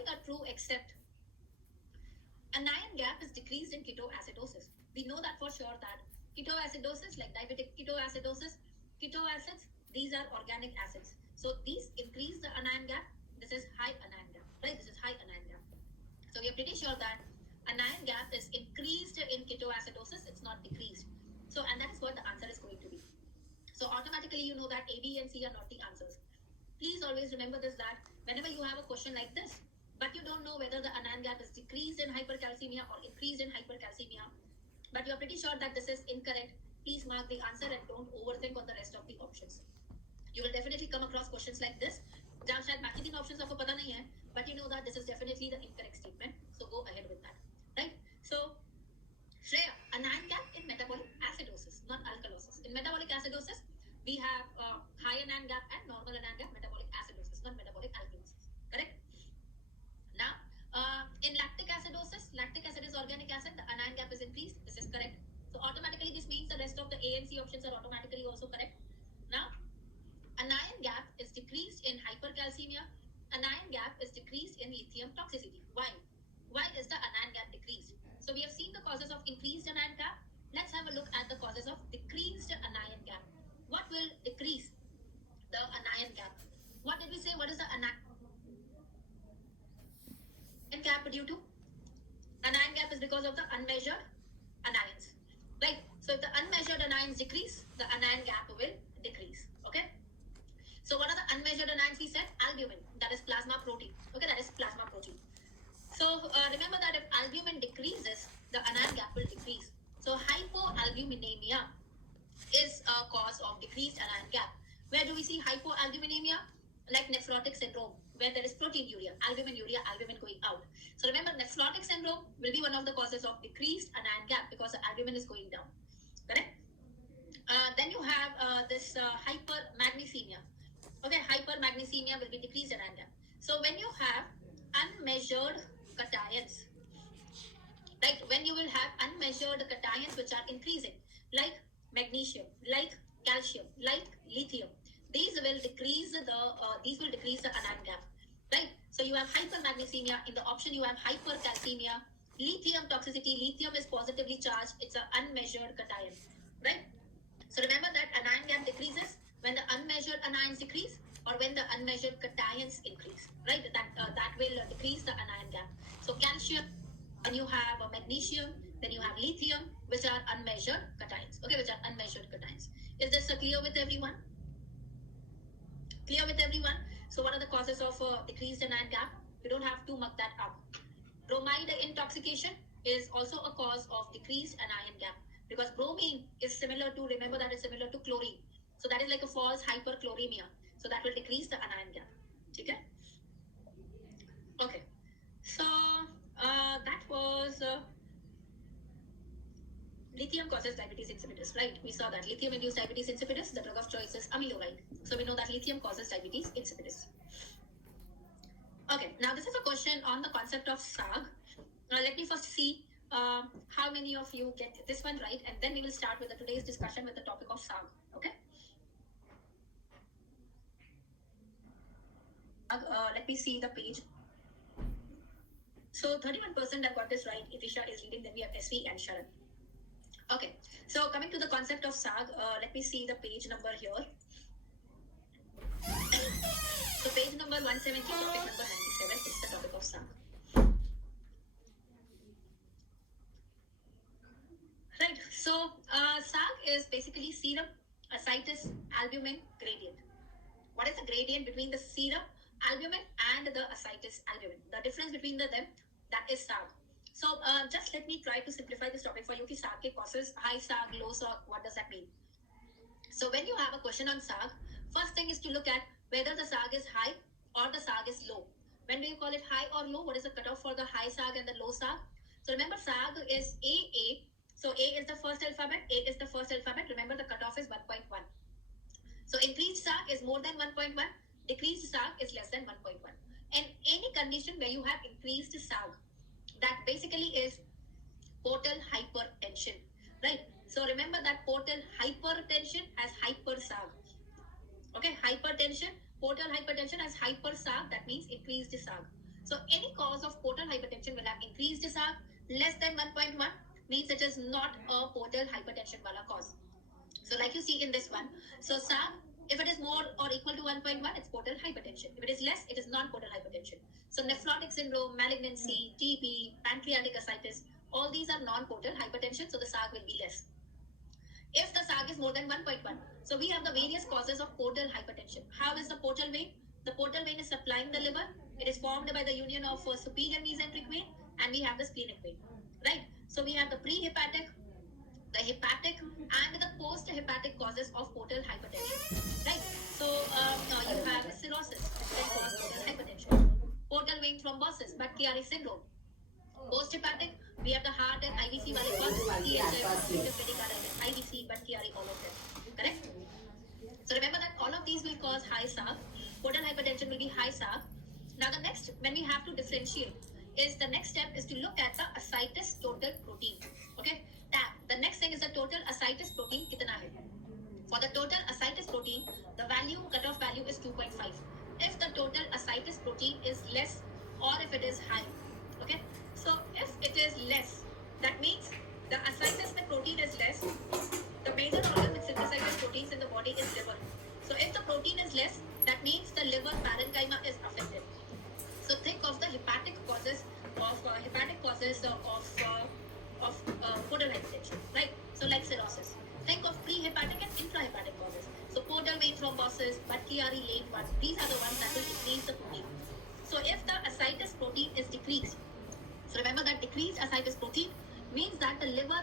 following are true except anion gap is decreased in ketoacidosis. We know that for sure that ketoacidosis, like diabetic ketoacidosis, ketoacids, these are organic acids. So these increase the anion gap. This is high anion gap, right? This is high anion gap. So we are pretty sure that anion gap is increased in ketoacidosis. It's not decreased. So, and that is what the answer is going to be. So automatically you know that A, B, and C are not the answers. Please always remember this, that whenever you have a question like this, but you don't know whether the anion gap is decreased in hypercalcemia or increased in hypercalcemia, but you're pretty sure that this is incorrect, please mark the answer and don't overthink on the rest of the options. You will definitely come across questions like this, जहाँ शायद बाकी तीन options आपको पता नहीं है, but you know that this is definitely the incorrect statement, so go ahead with that, right? So Shreya, anion gap in metabolic acidosis, not alkalosis. In metabolic acidosis, we have high anion gap and normal anion gap, metabolic acidosis, not metabolic alkalosis. Correct? Now, in lactic acidosis, lactic acid is organic acid, the anion gap is increased. This is correct. So automatically, this means the rest of the A and C options are automatically also correct. Now, anion gap is decreased in hypercalcemia. Anion gap is decreased in lithium toxicity. Why? Why is the anion gap decreased? So we have seen the causes of increased anion gap. Let's have a look at the causes of decreased anion gap. What will decrease the anion gap? What did we say? What is the anion gap due to? Anion gap is because of the unmeasured anions, right? So if the unmeasured anions decrease, the anion gap will decrease. Okay. So what are the unmeasured anions? We said albumin, that is plasma protein. Okay, that is plasma protein. So remember that if albumin decreases, the anion gap will decrease. So hypoalbuminemia is a cause of decreased anion gap. Where do we see hypoalbuminemia? Like nephrotic syndrome, where there is proteinuria, albumin going out. So remember, nephrotic syndrome will be one of the causes of decreased anion gap because the albumin is going down. Correct? Then you have this hypermagnesemia. Okay, hypermagnesemia will be decreased anion gap. So when you have unmeasured cations, right? When you will have unmeasured cations which are increasing, like magnesium, like calcium, like lithium, these will decrease the anion gap, right? So you have hypermagnesemia. In the option you have hypercalcemia. Lithium toxicity. Lithium is positively charged. It's an unmeasured cation, right? So remember that anion gap decreases when the unmeasured anions decrease or when the unmeasured cations increase, right? That will decrease the anion gap. So calcium, and you have magnesium, then you have lithium, which are unmeasured cations. Okay, which are unmeasured cations. Is this clear with everyone? Clear with everyone? So what are the causes of decreased anion gap? You don't have to muck that up. Bromide intoxication is also a cause of decreased anion gap because bromine is similar to, remember that is similar to chlorine. So that is like a false hyperchloremia. So that will decrease the anion gap. Okay? Okay. So that was lithium causes diabetes insipidus, right? We saw that lithium induced diabetes insipidus, the drug of choice is amiloride. So we know that lithium causes diabetes insipidus. Okay, now this is a question on the concept of SAAG. Let me first see how many of you get this one right, and then we will start with today's discussion with the topic of SAAG. Okay. Let me see the page. So 31% have got this right. Itisha is leading. Then we have SV and Sharan. Okay. So coming to the concept of SAAG, let me see the page number here. So page number 170, topic number 97 is the topic of SAAG. Right. So SAAG is basically serum ascites albumin gradient. What is the gradient between the serum albumin and the ascites albumin? The difference between them, that is SAAG. So just let me try to simplify this topic for you. SAAG ke causes, high SAAG, low SAAG, what does that mean? So when you have a question on SAAG, first thing is to look at whether the SAAG is high or the SAAG is low. When do you call it high or low? What is the cutoff for the high SAAG and the low SAAG? So remember, SAAG is AA. So A is the first alphabet. A is the first alphabet. Remember, the cutoff is 1.1. So increased SAAG is more than 1.1. Decreased SAAG is less than 1.1. And any condition where you have increased SAAG, that basically is portal hypertension, right? So remember that portal hypertension has hyper SAAG. Okay, hypertension, portal hypertension has hyper SAAG, that means increased SAAG. So any cause of portal hypertension will have increased SAAG. Less than 1.1 means it is not a portal hypertension wala cause. So like you see in this one, so SAAG, if it is more or equal to 1.1, it's portal hypertension. If it is less, it is non-portal hypertension. So nephrotic syndrome, malignancy, TB, pancreatic ascites, all these are non-portal hypertension, so the SAAG will be less. If the SAAG is more than 1.1, so we have the various causes of portal hypertension. How is the portal vein? The portal vein is supplying the liver. It is formed by the union of superior mesenteric vein, and we have the splenic vein, right? So we have the prehepatic, the hepatic, and the post-hepatic causes of portal hypertension, right? So you have cirrhosis that cause portal hypertension, portal vein thrombosis, Budd-Chiari syndrome. Post-hepatic, we have the heart and IVC wale causes, THF, pericarditis, IVC, Budd-Chiari, all of them, correct? So remember that all of these will cause high SAAG. Portal hypertension will be high SAAG. Now the next, when we have to differentiate, is the next step is to look at the ascites total protein. Okay, the next thing is the total ascites protein kitna hai. For the total ascites protein, the value, cutoff value is 2.5. If the total ascites protein is less or if it is high, okay. So if it is less, that means the ascites protein is less. The major organ which synthesizes proteins in the body is liver. So if the protein is less, that means the liver parenchyma is affected. So think of the hepatic causes of portal hypertension, right? So like cirrhosis. Think of prehepatic and intrahepatic causes. So portal vein thrombosis, Budd-Chiari late ones. These are the ones that will increase the protein. So if the ascites protein is decreased, so remember that decreased ascites protein means that the liver